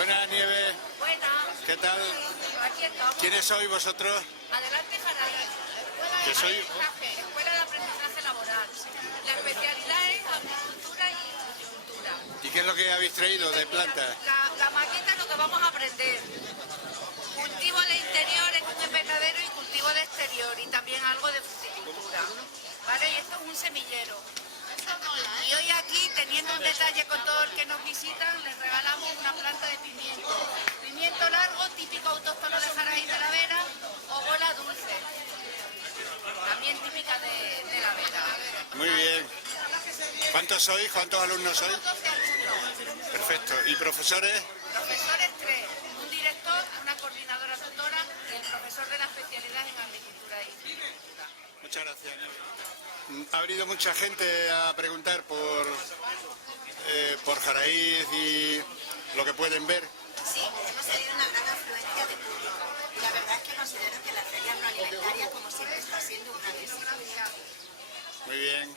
Buenas, Nieves. Buenas. ¿Qué tal? Aquí estamos. ¿Quiénes sois vosotros? Adelante, Jaraí. ¿Qué soy? Escuela de aprendizaje laboral. La especialidad es agricultura y viticultura. ¿Y qué es lo que habéis traído de plantas? La maqueta es lo que vamos a aprender. Cultivo de interior en un invernadero y cultivo de exterior y también algo de fruticultura. ¿Vale? Y esto es un semillero. Y hoy aquí, teniendo un detalle con todo el que nos visitan, les regalamos una planta de pimiento. Pimiento largo, típico autóctono de Jaraí de la Vera, o bola dulce, también típica de la Vera. Muy bien. ¿Cuántos sois? ¿Cuántos alumnos sois? Somos 12 alumnos. Perfecto. ¿Y profesores? Profesores 3, un director, una coordinadora tutora y el profesor de la especialidad en agricultura y viticultura. Muchas gracias. Ha venido mucha gente a preguntar por Jaraíz y lo que pueden ver. Sí, hemos tenido una gran afluencia de público y la verdad es que considero que la feria agroalimentaria, como siempre, está siendo una visita. Muy bien.